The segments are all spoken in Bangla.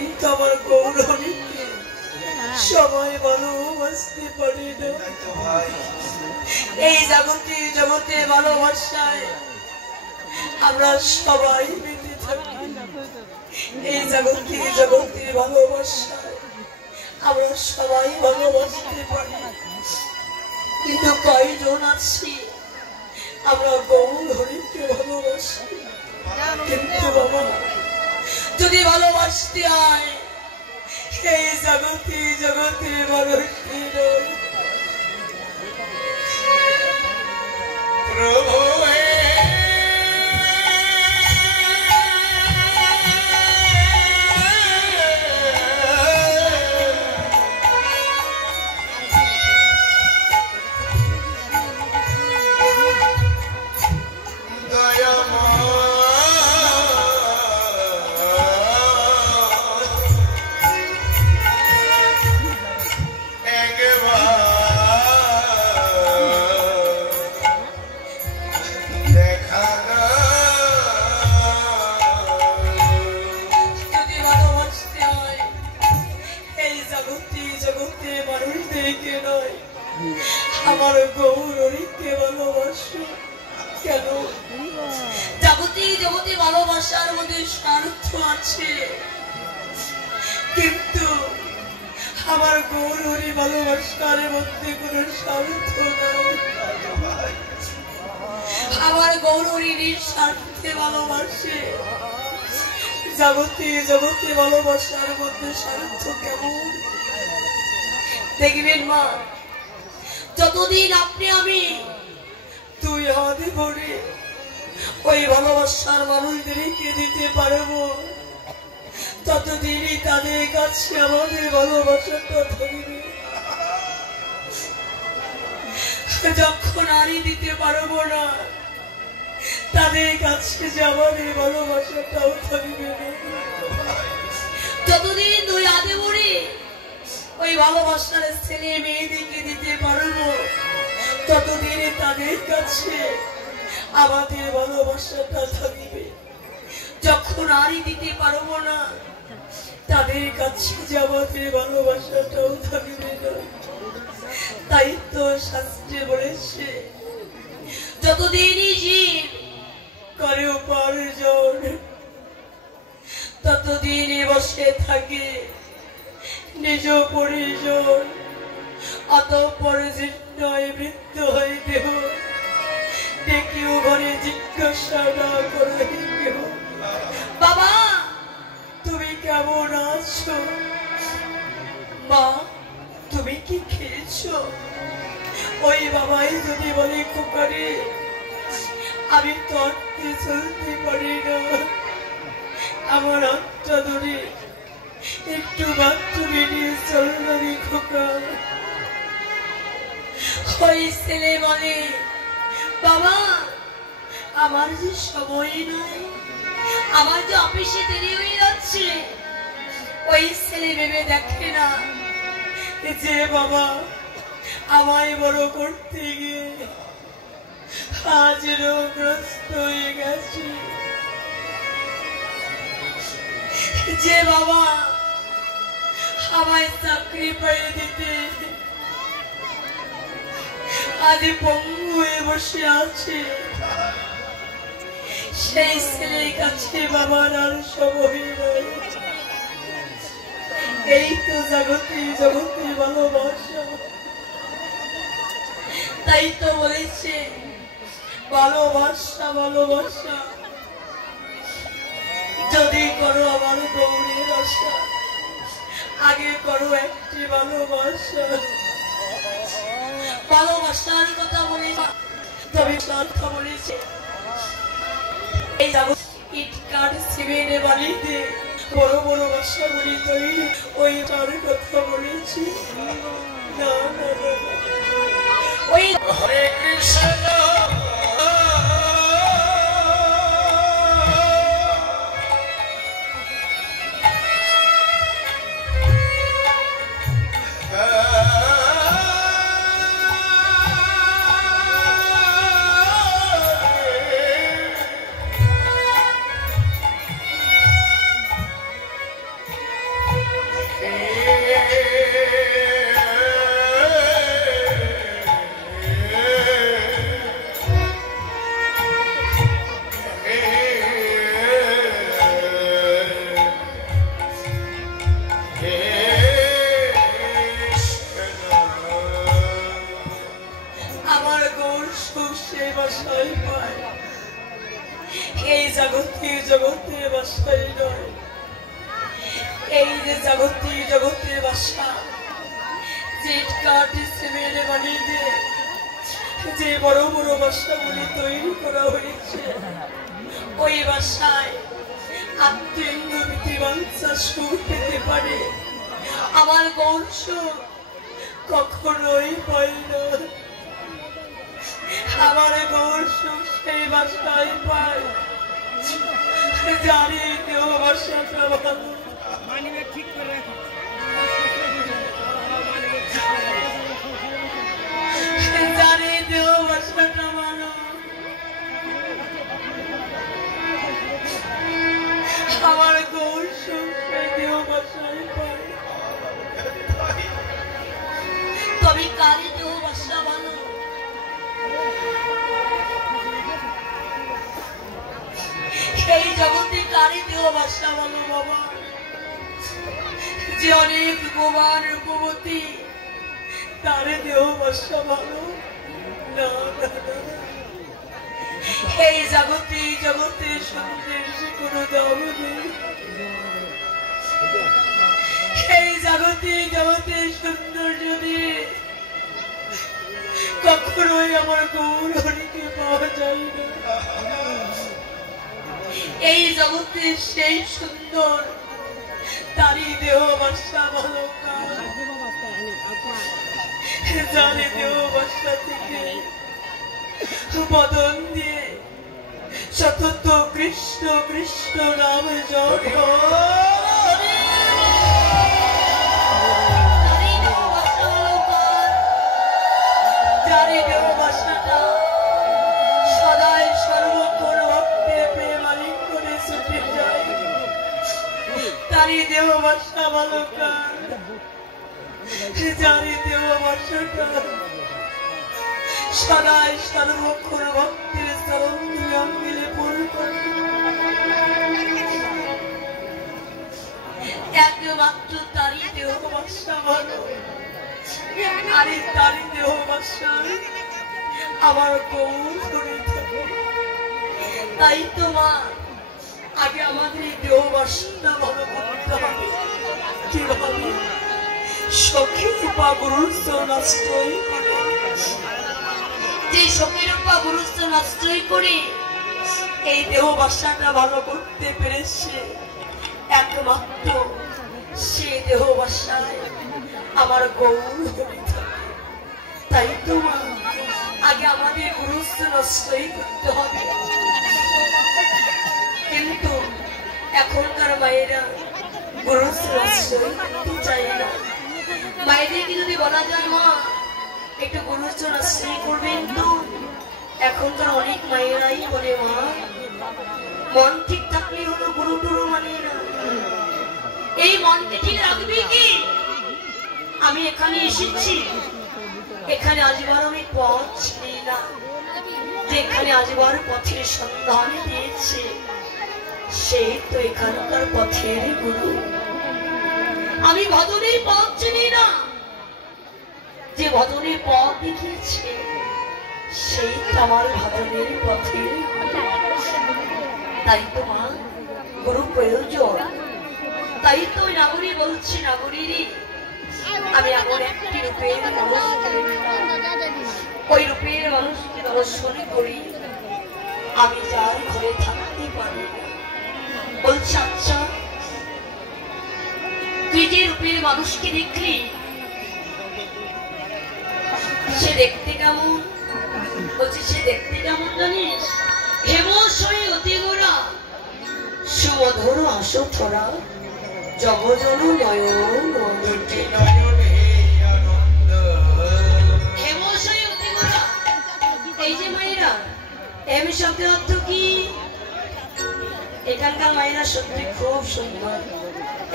কিন্তু আমার গৌরহরিকে সবাই ভালোবাসতে পারে না। এই জগতে ভালোবাসায় আমরা সবাই বেঁচে থাকি। এই জগতে ভালোবাসায় আমরা সবাই ভালোবাসতে পারি, কিন্তু কয়জন আছি আমরা গৌরহরিকে ভালোবাসি। কিন্তু বাবা, যদি ভালোবাসতে হয় এই জগতে মানুষকে নয়। প্রভু আমার গৌরহরিকে ভালোবাসো কেন? জগতে ভালোবাসার মধ্যে স্বার্থ আছে, কিন্তু আমার গৌরহরি ভালোবাসার মধ্যে কোনো স্বার্থ নাই। আমার গৌরহরি নিঃস্বার্থে ভালোবাসে। জগতে ভালোবাসার মধ্যে স্বার্থ কেমন? দেখবেন মা, যতদিন আপনি আমি তুই হাতে ভরে ওই ভালোবাসার মানুষদেরকে দিতে পারবো, ততদিনই তাদের কাছে আমাদের ভালোবাসাটা থাকবে। যখন আরই দিতে পারবো না, তাদের কাছে যে আমাদের ভালোবাসাটাও থাকবে না। যতদিন তুই হাতে ভরে ওই ভালোবাসার ছেলে মেয়েদেরকে দিতে পারবো, ততদিনে তাদের কাছে আমাদের ভালোবাসাটা থাকবে। যখন আরই দিতে পারবো না, তাদের কাছে যে আমাদের ভালোবাসাটাও থাকবে না। তাই তো শাস্ত্রে বলেছে, যতদিনই জীব করে উপার্জন, ততদিনই বসে থাকে নিজ পরিজন। অতঃপর জীর্ণ বৃদ্ধ হয়ে দেহ ডেকেও ঘরে জিজ্ঞাসা না করে কেউ, বাবা তুমি কেমন আছো? মা তুমি কি খেয়েছো? ওই বাবাই যদি বলে, খোকারে আমি তো হাঁটতে চলতে পারি না, আমার হাতটা ধরে একটু বাথরুমে নিয়ে চলো রে খোকা। ওই ছেলে বলে, বাবা আমার যে সময় নাই, আমার যে অফিসে দেরি হয়ে যাচ্ছে। ওই ছেলে ভেবে দেখে না যে বাবা আমায় বড় করতে গিয়ে আজ রোগগ্রস্ত হয়ে গেছে, যে বাবা আমায় চাকরি পাইয়ে দিতে আজ পঙ্গু হয়ে বসে আছে, সেই ছেলের কাছে বাবার আর সময় নাই। এই তো জগতে ভালোবাসা। তাই তো বলেছে ভালোবাসা যদি করো আমার গৌরের আশা, আগে করো একটি ভালোবাসার কথা বলে তবে স্বার্থ বলেছে। এই জগৎ ইট কাঠ সিমেন্টের বাড়িতে বড় বড় বাসা বলি তৈরি, ওই তার কথা বলেছি না। ওই হরে কৃষ্ণ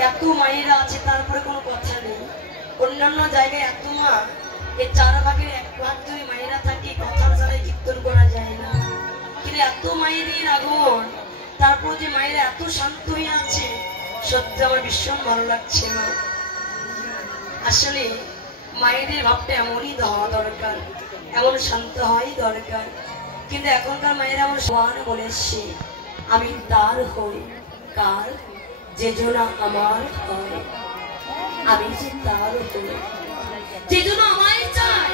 এত মায়েরা আছে তারপরে কোনো কথা নেই। অন্যান্য জায়গায় এত মা, এই 4 ভাগের 1 ভাগ যদি মায়েরা থাকে কথার ছাড়াই কীর্তন করা যায় না। কিন্তু এত মায়েদের আগমন, তারপর যে মায়েরা এত শান্ত হয়ে আছে, সত্যি আমার ভীষণ ভালো লাগছে। মা আসলে মায়েদের ভাবটা এমনই হওয়া দরকার, এমন শান্ত হওয়াই দরকার। কিন্তু এখনকার মায়েরা আমার সমান বলেছে, আমি তার হই কার, যে জন্য আমার হয়। আমি যে তার হই, যে জন্য আমায় চাই,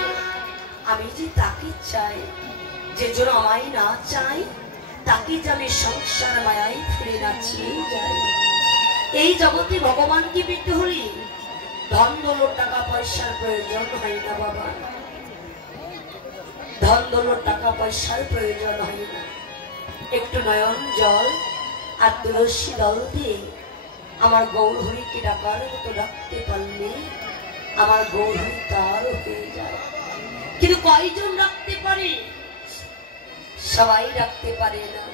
আমি যে তাকে চাই। যে জন্য আমায় না চাই, তাকে যে আমি সংসার মায়ায় ফিরে নাচিয়ে যাই। এই জগতে ভগবানকে পেতে হলে ধন দৌলত টাকা পয়সার প্রয়োজন হয় না বাবা। ধন দৌলত টাকা পয়সার প্রয়োজন হয় না। একটু নয়ন জল আর তুলসী দল দিয়ে আমার গৌরহরিকে ডাকার মতো ডাকতে পারলে আমার গৌরহরি তার হয়ে যায়। কিন্তু কয়জন ডাকতে পারে? সবাই ডাকতে পারে না।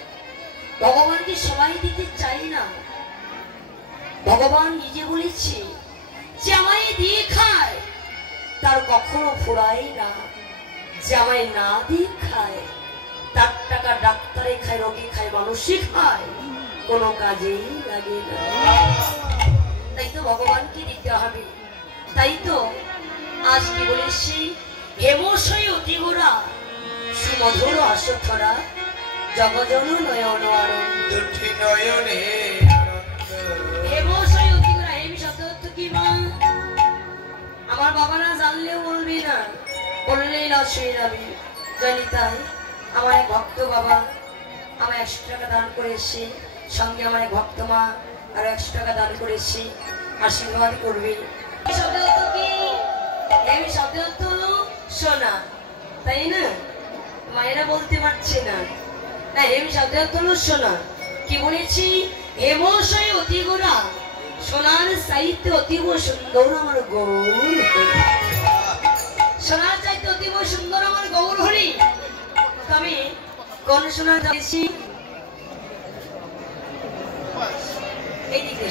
ভগবানকে সবাই দিতে চাই না। ভগবান নিজে বলেছে যে আমায় দিয়ে খায় তার কখনো ফুরায় না, যে আমায় না দিয়ে খায় তার টাকা ডাক্তারে খায়, রোগী খায়, মানুষই খায়, কোনো কাজেই লাগে না। তাই তো ভগবানকে দিতে হবে। তাই তো আজ কি বলেছি, হেমশয় অতি গোরা সুমধুর আশোধরা জগজন নয়ন আনন্দ। হেমশয় অতি গোরা, হেম শব্দ অর্থ কি মা? আমার বাবারা জানলেও বলবি না, বললেই লস হয়ে যাবে। জানি তাই আমার এক ভক্ত বাবা আমার 100 টাকা দান করেছে, সঙ্গে আমার এক ভক্ত মা আর 100 টাকা দান করেছে, আশীর্বাদ করবে। শব্দ অর্থ কি? হেম শব্দ অর্থ হলো সোনা, তাই না? মায়েরা বলতে পারছে না। না, হেম শব্দ অর্থ হলো সোনা। কি বলেছি? হেমশয় অতি গোরা, সোনার চাইতে অতীব সুন্দর আমার গৌর। সোনার চাইতে অতীব সুন্দর আমার গৌর হরি। তবে কোন সোনা যাচ্ছি? এইদিকে